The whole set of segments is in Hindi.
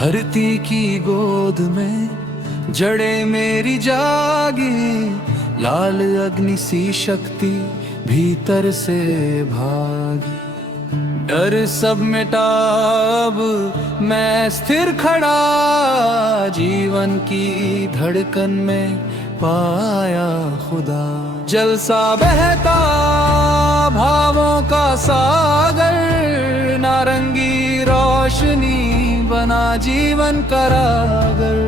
धरती की गोद में जड़े मेरी जागी, लाल अग्नि सी शक्ति भीतर से भागी। डर सब मिटा अब मैं स्थिर खड़ा, जीवन की धड़कन में पाया खुदा। जलसा बहता भावों का सागर, नारंगी रोशनी बना जीवन का रागर।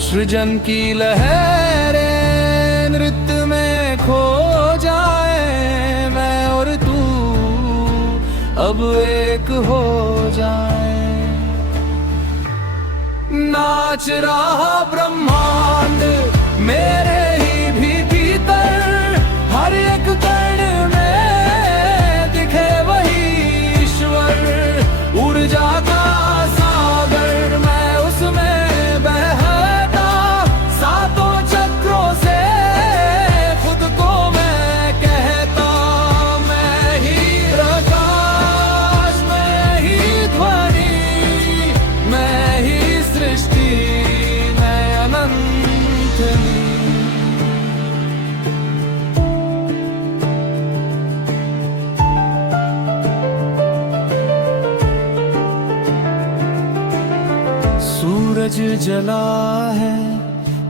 सृजन की लहरें नृत्य में खो जाए, मैं और तू अब एक हो जाए। नाच रहा ब्रह्मांड मेरे ही भी भीतर, हर एक कण में दिखे वही ईश्वर। ऊर्जा का सागर मैं उसमें बहता, सातों चक्रों से खुद को मैं कहता। मैं ही प्रकाश, मैं ही ध्वनि, मैं ही सृष्टि, मैं अनंत नी। सूरज जला है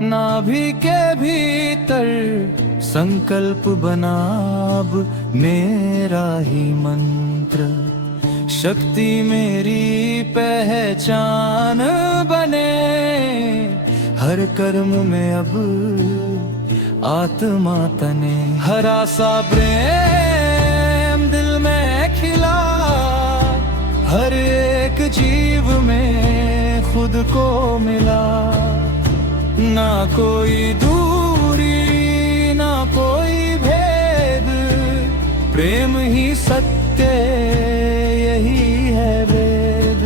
नाभि के भीतर, संकल्प बना अब मेरा ही मंत्र। शक्ति मेरी पहचान बने, हर कर्म में अब आत्मा तने। हरा सा प्रेम दिल में खिला, हर एक जीव में खुद को मिला। ना कोई दूरी ना कोई भेद, प्रेम ही सत्य यही है वेद।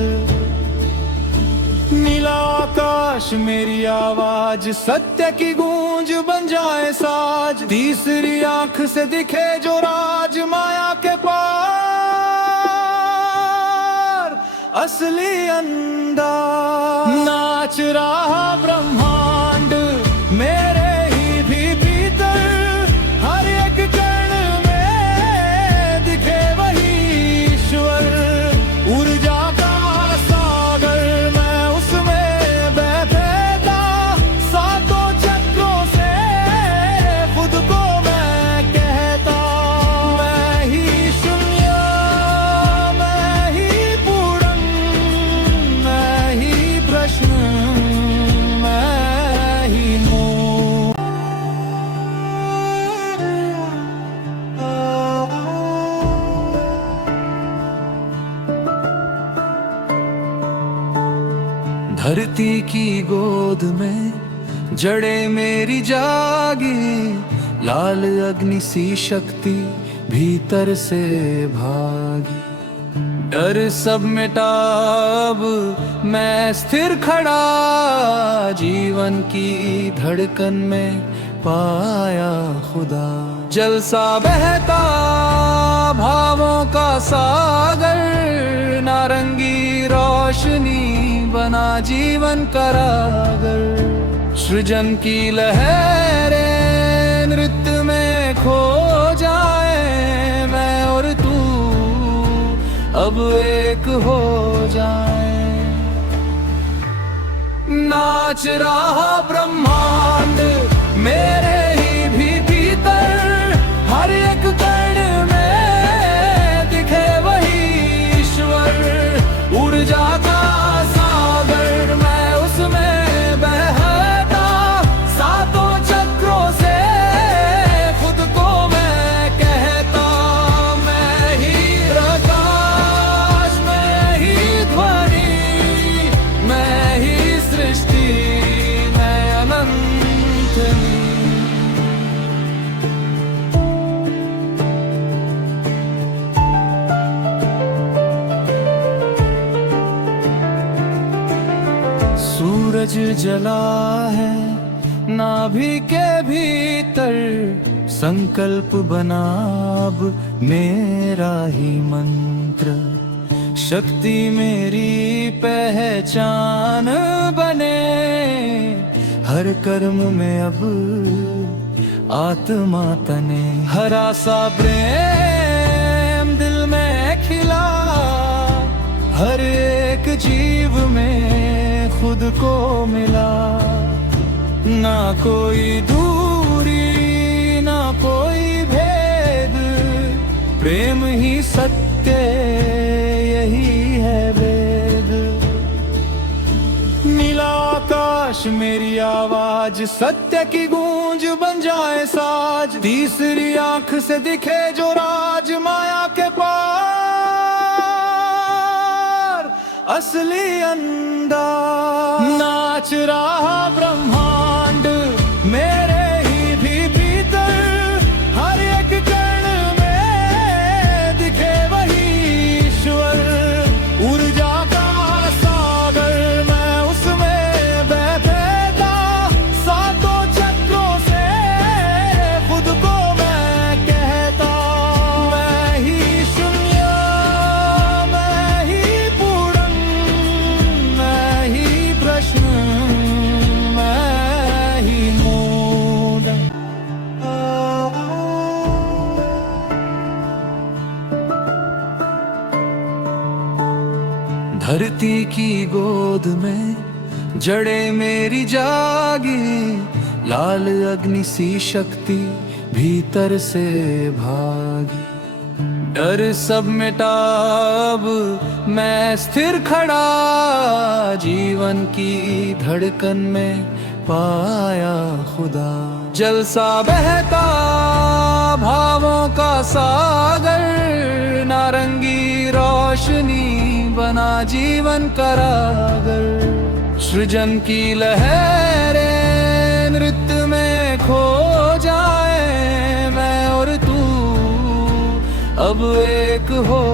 नीला आकाश मेरी आवाज, सत्य की गूंज बन जाए साज। तीसरी आंख से दिखे जो राज, माया के पार असली अंदाज। नाच रहा ब्रह्मांड मेरे ही भी भीतर, हर एक कण में दिखे वही ईश्वर। ऊर्जा का सागर मैं उसमें बहता, सातों चक्रों से खुद को मैं कहता। मैं ही शून्य, मैं ही पूर्ण, मैं ही प्रश्न, मैं ही मूल। धरती की गोद में जड़े मेरी जागी, लाल अग्नि सी शक्ति भीतर से भागी। डर सब मिटा अब मैं स्थिर खड़ा, जीवन की धड़कन में पाया खुदा। जलसा बहता भावों का सागर, नारंगी रोशनी बना जीवन का रागर। सृजन की लहरें नृत्य में खो जाए, मैं और तू अब एक हो जाए। नाच रहा ब्रह्मांड मेरे ही भी भीतर, हर एक कण में दिखे वही ईश्वर। ऊर्जा का सागर मैं उसमें बहता, सातों चक्रों से खुद को मैं कहता। मैं ही प्रकाश, मैं ही ध्वनि, मैं ही सृष्टि, मैं अनंत नी। सूरज जला है नाभि के भीतर, संकल्प बना अब मेरा ही मंत्र। शक्ति मेरी पहचान बने, हर कर्म में अब आत्मा तने। हरा सा प्रेम दिल में खिला, हर एक जीव में खुद को मिला। ना कोई दूरी ना कोई भेद, प्रेम ही सत्य यही है वेद। नीला आकाश मेरी आवाज, सत्य की गूंज बन जाए साज। तीसरी आंख से दिखे जो राज, माया के पार असली अंदाज। नाच रहा ब्रह्मांड मेरे ही भी भीतर, हर एक कण में दिखे वही ईश्वर। ऊर्जा का सागर मैं उसमें बहता, सातों चक्रों से खुद को मैं कहता। मैं ही शून्य मैं ही पूर्ण, मैं ही प्रश्न मैं ही मूड। धरती की गोद में जड़े मेरी जागी, लाल अग्नि सी शक्ति भीतर से भागी। डर सब मिटा अब मैं स्थिर खड़ा, जीवन की धड़कन में पाया खुदा। जलसा बहता भावों का सागर, नारंगी रोशनी बना जीवन करागर। सृजन की लहरें नृत्य में खो जाए, मैं और तू अब एक हो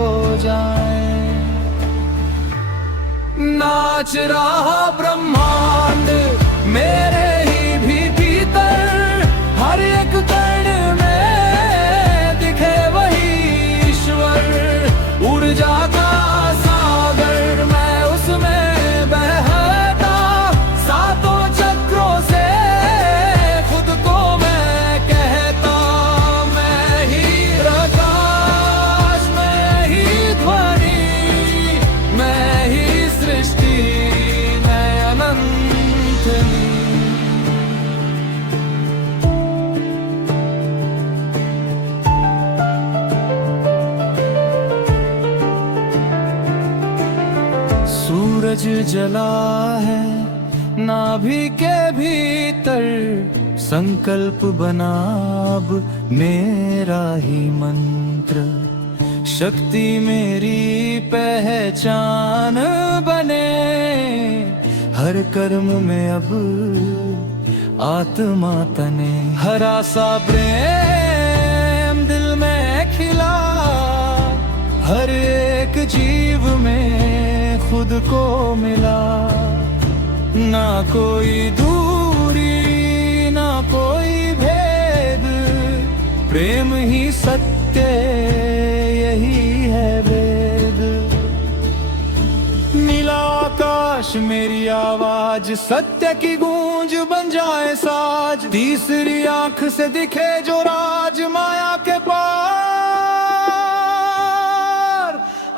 जाए। नाच रहा ब्रह्मांड मेरे ही भी भीतर, हर एक कण में दिखे वही ईश्वर। ऊर्जा का सागर मैं उसमें बहता, सातों चक्रों से खुद को मैं कहता। मैं ही प्रकाश मैं ही ध्वनि, मैं ही सृष्टि मैं अनंत। सूरज जला है नाभि के भीतर, संकल्प बना अब मेरा ही मंत्र। शक्ति मेरी पहचान बने, हर कर्म में अब आत्मा तने। हरा सा प्रेम दिल में खिला, हर एक जीव में खुद को मिला। ना कोई दूरी ना कोई भेद, प्रेम ही सत्य यही है वेद। नीला आकाश मेरी आवाज, सत्य की गूंज बन जाए साज। तीसरी आंख से दिखे जो राज, माया के पार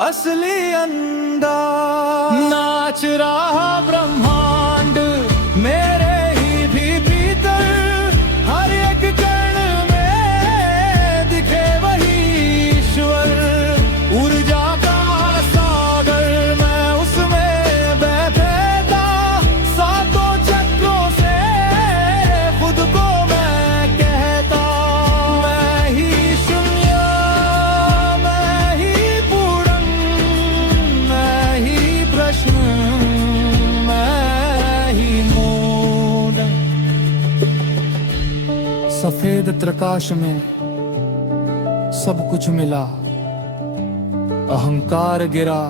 असली अंदाज। नाच रहा ब्रह्मांड मेरे ही भी भीतर, हर एक कण में दिखे वही ईश्वर। ऊर्जा का सागर मैं उसमें बहता, सातों चक्रों से खुद को मैं कहता। मैं ही शून्य मैं ही पूर्ण, मैं ही प्रश्न मैं ही मूड। सफेद प्रकाश में सब कुछ मिला, अहंकार गिरा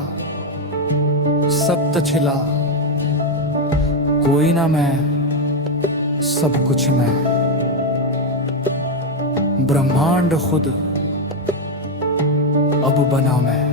सत्य छिला। कोई ना मैं सब कुछ मैं, ब्रह्मांड खुद अब बना मैं।